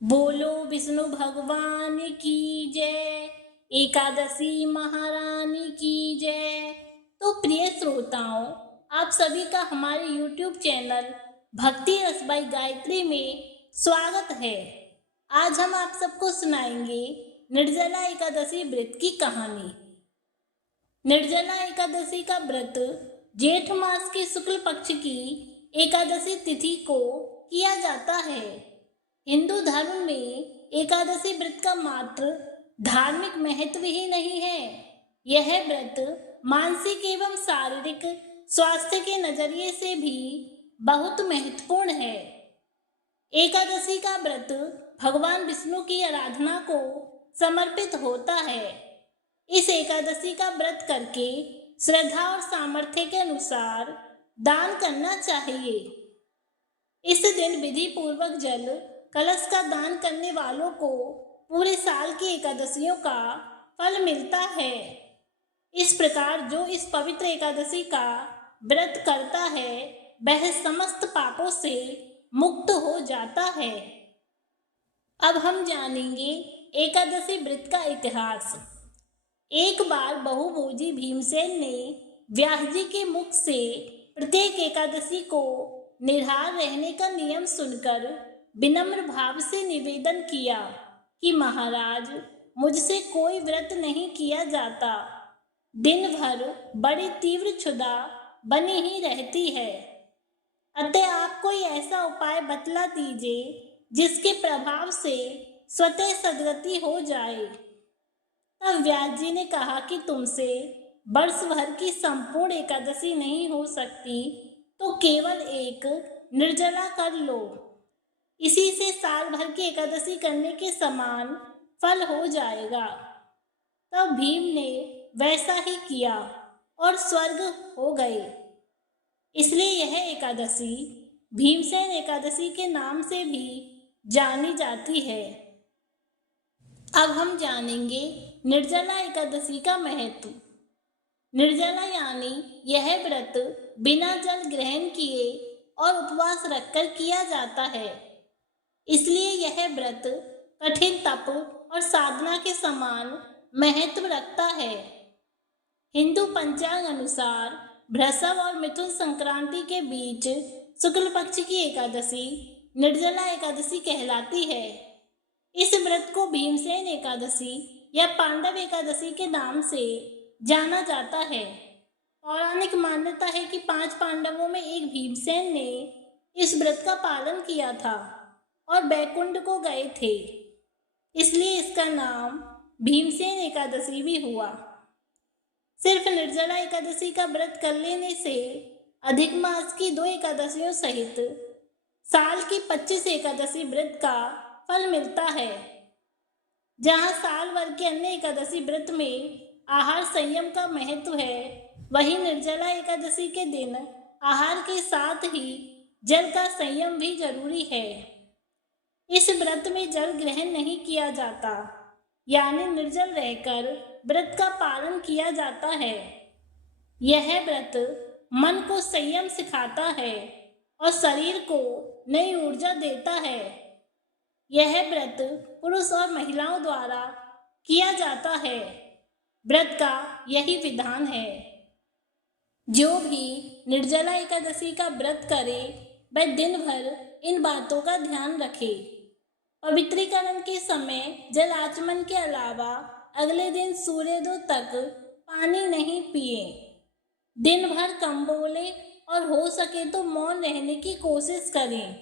बोलो विष्णु भगवान की जय। एकादशी महारानी की जय। तो प्रिय श्रोताओं, आप सभी का हमारे YouTube चैनल भक्ति रस बाई गायत्री में स्वागत है। आज हम आप सबको सुनाएंगे निर्जला एकादशी व्रत की कहानी। निर्जला एकादशी का व्रत जेठ मास के शुक्ल पक्ष की एकादशी तिथि को किया जाता है। हिंदू धर्म में एकादशी व्रत का मात्र धार्मिक महत्व ही नहीं है, यह व्रत मानसिक एवं शारीरिक स्वास्थ्य के नजरिए से भी बहुत महत्वपूर्ण है। एकादशी का व्रत भगवान विष्णु की आराधना को समर्पित होता है। इस एकादशी का व्रत करके श्रद्धा और सामर्थ्य के अनुसार दान करना चाहिए। इस दिन विधि पूर्वक जल कलश का दान करने वालों को पूरे साल की एकादशियों का फल मिलता है। इस प्रकार जो इस पवित्र एकादशी का व्रत करता है वह समस्त पापों से मुक्त हो जाता है। अब हम जानेंगे एकादशी व्रत का इतिहास। एक बार बहुभोजी भीमसेन ने व्यास जी के मुख से प्रत्येक एकादशी को निराहार रहने का नियम सुनकर विनम्र भाव से निवेदन किया कि महाराज, मुझसे कोई व्रत नहीं किया जाता। दिन भर बड़ी तीव्र क्षुधा बनी ही रहती है, अतः आप कोई ऐसा उपाय बतला दीजिए जिसके प्रभाव से स्वतः सद्गति हो जाए। तब व्यास जी ने कहा कि तुमसे वर्ष भर की संपूर्ण एकादशी नहीं हो सकती, तो केवल एक निर्जला कर लो। इसी से साल भर की एकादशी करने के समान फल हो जाएगा। तब भीम ने वैसा ही किया और स्वर्ग हो गए। इसलिए यह एकादशी भीमसेन एकादशी के नाम से भी जानी जाती है। अब हम जानेंगे निर्जला एकादशी का महत्व। निर्जला यानी यह व्रत बिना जल ग्रहण किए और उपवास रखकर किया जाता है। इसलिए यह व्रत कठिन तप और साधना के समान महत्व रखता है। हिंदू पंचांग अनुसार भृषभ और मिथुन संक्रांति के बीच शुक्ल पक्ष की एकादशी निर्जला एकादशी कहलाती है। इस व्रत को भीमसेन एकादशी या पांडव एकादशी के नाम से जाना जाता है। पौराणिक मान्यता है कि 5 पांडवों में एक भीमसेन ने इस व्रत का पालन किया था और बैकुंठ को गए थे, इसलिए इसका नाम भीमसेन एकादशी भी हुआ। सिर्फ निर्जला एकादशी का व्रत कर लेने से अधिक मास की 2 एकादशियों सहित साल की 25 एकादशी व्रत का फल मिलता है। जहाँ साल भर के अन्य एकादशी व्रत में आहार संयम का महत्व है, वहीं निर्जला एकादशी के दिन आहार के साथ ही जल का संयम भी जरूरी है। इस व्रत में जल ग्रहण नहीं किया जाता, यानी निर्जल रहकर व्रत का पालन किया जाता है। यह व्रत मन को संयम सिखाता है और शरीर को नई ऊर्जा देता है। यह व्रत पुरुष और महिलाओं द्वारा किया जाता है। व्रत का यही विधान है। जो भी निर्जला एकादशी का व्रत करे वह दिन भर इन बातों का ध्यान रखे। पवित्रीकरण के समय जल आचमन के अलावा अगले दिन सूर्योदय तक पानी नहीं पिए। दिन भर कम बोले और हो सके तो मौन रहने की कोशिश करें।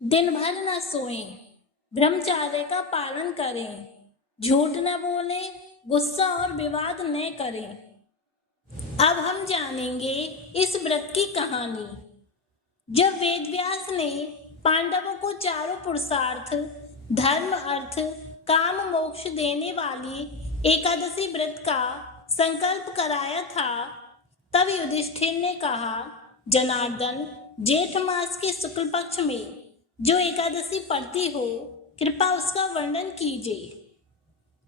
दिन भर न सोएं, ब्रह्मचर्य का पालन करें, झूठ न बोले, गुस्सा और विवाद न करें। अब हम जानेंगे इस व्रत की कहानी। जब वेदव्यास ने पांडवों को चारों पुरुषार्थ धर्म, अर्थ, काम, मोक्ष देने वाली एकादशी व्रत का संकल्प कराया था, तब युधिष्ठिर ने कहा, जनार्दन, जेठ मास के शुक्ल पक्ष में जो एकादशी पड़ती हो, कृपा उसका वर्णन कीजिए।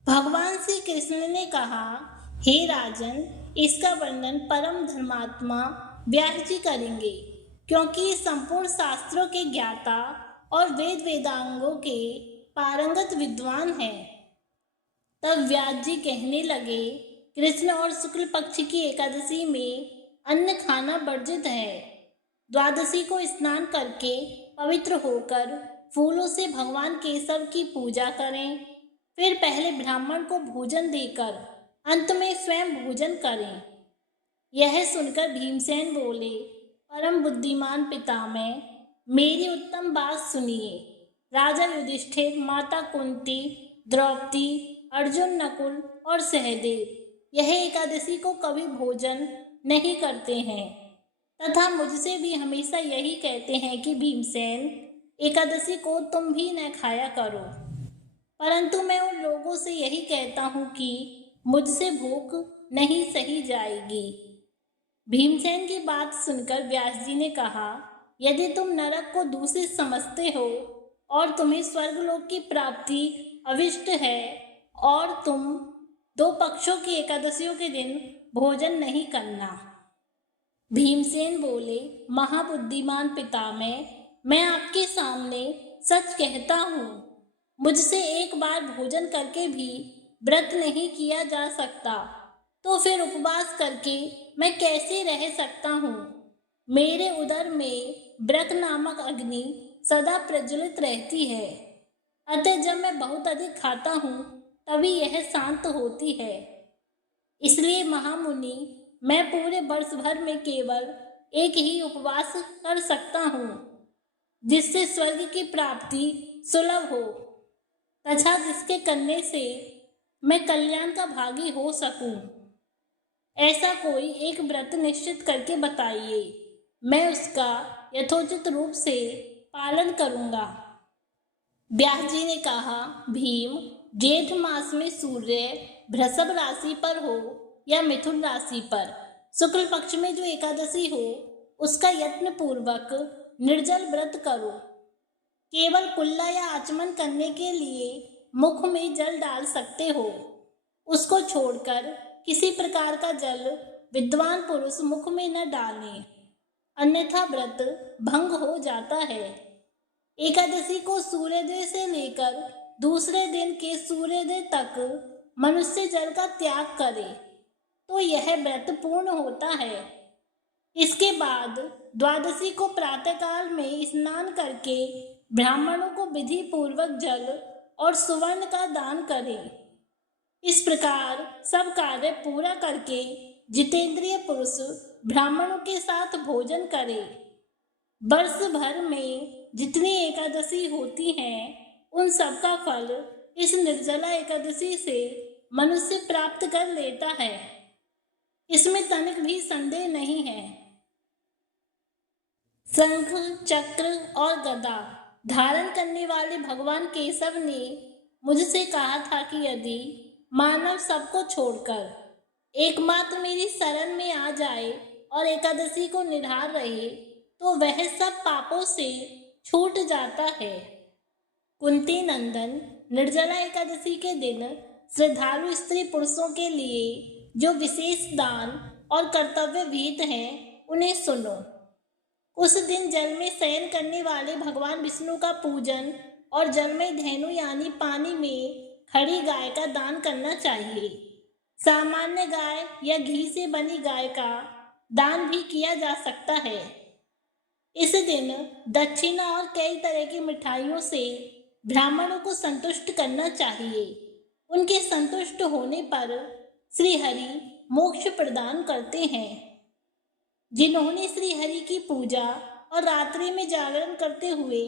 भगवान श्री कृष्ण ने कहा, हे राजन, इसका वर्णन परम धर्मात्मा व्यास जी करेंगे, क्योंकि संपूर्ण शास्त्रों के ज्ञाता और वेद वेदांगों के पारंगत विद्वान हैं। तब व्यास जी कहने लगे, कृष्ण और शुक्ल पक्ष की एकादशी में अन्न खाना वर्जित है। द्वादशी को स्नान करके पवित्र होकर फूलों से भगवान केशव की पूजा करें। फिर पहले ब्राह्मण को भोजन देकर अंत में स्वयं भोजन करें। यह सुनकर भीमसेन बोले, परम बुद्धिमान पितामह, मेरी उत्तम बात सुनिए। राजा युधिष्ठिर, माता कुंती, द्रौपदी, अर्जुन, नकुल और सहदेव यह एकादशी को कभी भोजन नहीं करते हैं तथा मुझसे भी हमेशा यही कहते हैं कि भीमसेन, एकादशी को तुम भी न खाया करो। परंतु मैं उन लोगों से यही कहता हूँ कि मुझसे भूख नहीं सही जाएगी। भीमसेन की बात सुनकर व्यास जी ने कहा, यदि तुम नरक को दूषित समझते हो और तुम्हें स्वर्गलोक की प्राप्ति अभिष्ट है और तुम 2 पक्षों की एकादशियों के दिन भोजन नहीं करना। भीमसेन बोले, महाबुद्धिमान पितामह, मैं आपके सामने सच कहता हूँ। मुझसे एक बार भोजन करके भी व्रत नहीं किया जा सकता, तो फिर उपवास करके मैं कैसे रह सकता हूँ। मेरे उदर में व्रत नामक अग्नि सदा प्रज्वलित रहती है। अतः जब मैं बहुत अधिक खाता हूँ तभी यह शांत होती है। इसलिए महामुनि, मैं पूरे वर्ष भर में केवल एक ही उपवास कर सकता हूँ, जिससे स्वर्ग की प्राप्ति सुलभ हो तथा जिसके करने से मैं कल्याण का भागी हो सकूं। ऐसा कोई एक व्रत निश्चित करके बताइए, मैं उसका यथोचित रूप से पालन करूंगा। व्यास जी ने कहा, भीम, जेठ मास में सूर्य वृषभ राशि पर हो या मिथुन राशि पर शुक्ल पक्ष में जो एकादशी हो, उसका यत्न पूर्वक निर्जल व्रत करो। केवल कुल्ला या आचमन करने के लिए मुख में जल डाल सकते हो। उसको छोड़कर किसी प्रकार का जल विद्वान पुरुष मुख में न डालें, अन्यथा व्रत भंग हो जाता है। एकादशी को सूर्योदय से लेकर दूसरे दिन के सूर्योदय तक मनुष्य जल का त्याग करे तो यह व्रत पूर्ण होता है। इसके बाद द्वादशी को प्रातःकाल में स्नान करके ब्राह्मणों को विधि पूर्वक जल और सुवर्ण का दान करें। इस प्रकार सब कार्य पूरा करके जितेंद्रिय पुरुष ब्राह्मणों के साथ भोजन करे। वर्ष भर में जितनी एकादशी होती हैं, उन सब का फल इस निर्जला एकादशी से मनुष्य प्राप्त कर लेता है। इसमें तनिक भी संदेह नहीं है। शंख, चक्र और गदा धारण करने वाले भगवान केशव ने मुझसे कहा था कि यदि मानव सबको छोड़कर एकमात्र मेरी शरण में आ जाए और एकादशी को निराहार रहे तो वह सब पापों से छूट जाता है। कुंती नंदन, निर्जला एकादशी के दिन श्रद्धालु स्त्री पुरुषों के लिए जो विशेष दान और कर्तव्य विहित हैं, उन्हें सुनो। उस दिन जल में शयन करने वाले भगवान विष्णु का पूजन और जल में धेनु यानी पानी में खड़ी गाय का दान करना चाहिए। सामान्य गाय या घी से बनी गाय का दान भी किया जा सकता है। इस दिन दक्षिणा और कई तरह की मिठाइयों से ब्राह्मणों को संतुष्ट करना चाहिए। उनके संतुष्ट होने पर श्री हरि मोक्ष प्रदान करते हैं। जिन्होंने श्री हरि की पूजा और रात्रि में जागरण करते हुए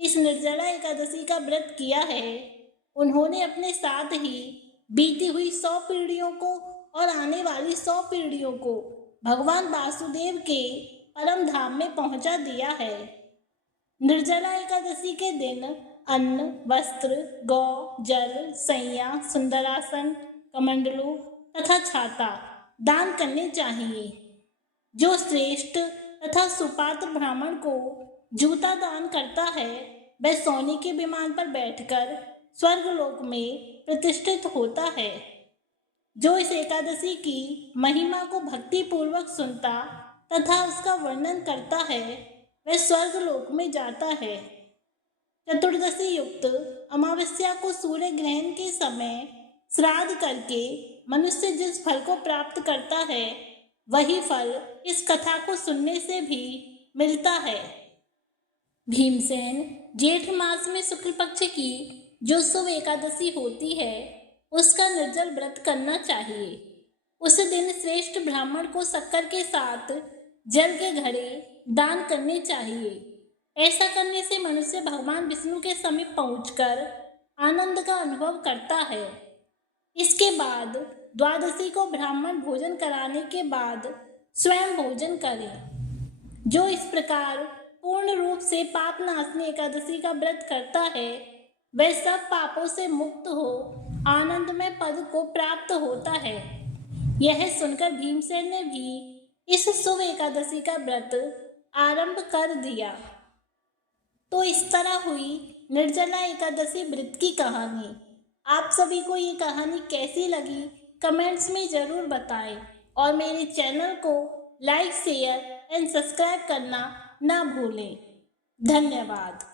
इस निर्जला एकादशी का व्रत किया है, उन्होंने अपने साथ ही बीती हुई 100 पीढ़ियों को और आने वाली 100 पीढ़ियों को भगवान वासुदेव के परम धाम में पहुंचा दिया है। निर्जला एकादशी के दिन अन्न, वस्त्र, गौ, जल, सैया, सुंदरासन, कमंडलू तथा छाता दान करने चाहिए। जो श्रेष्ठ तथा सुपात्र ब्राह्मण को जूता दान करता है, वह सोने के विमान पर बैठकर स्वर्गलोक में प्रतिष्ठित होता है। जो इस एकादशी की महिमा को भक्ति पूर्वक सुनता तथा उसका वर्णन करता है, वह स्वर्गलोक में जाता है। चतुर्दशी युक्त अमावस्या को सूर्य ग्रहण के समय श्राद्ध करके मनुष्य जिस फल को प्राप्त करता है वही फल इस कथा को सुनने से भी मिलता है। भीमसेन जेठ मास में शुक्ल पक्ष की जो शुभ एकादशी होती है उसका निर्जल व्रत करना चाहिए। उस दिन श्रेष्ठ ब्राह्मण को शक्कर के साथ जल के घड़े दान करने चाहिए। ऐसा करने से मनुष्य भगवान विष्णु के समीप पहुंचकर आनंद का अनुभव करता है। इसके बाद द्वादशी को ब्राह्मण भोजन कराने के बाद स्वयं भोजन करें। जो इस प्रकार पूर्ण रूप से पाप नाशनी एकादशी का व्रत करता है वह सब पापों से मुक्त हो आनंदमय पद को प्राप्त होता है। यह सुनकर भीमसेन ने भी इस शुभ एकादशी का व्रत आरंभ कर दिया। तो इस तरह हुई निर्जला एकादशी व्रत की कहानी। आप सभी को ये कहानी कैसी लगी कमेंट्स में ज़रूर बताएं और मेरे चैनल को लाइक शेयर एंड सब्सक्राइब करना ना भूलें। धन्यवाद।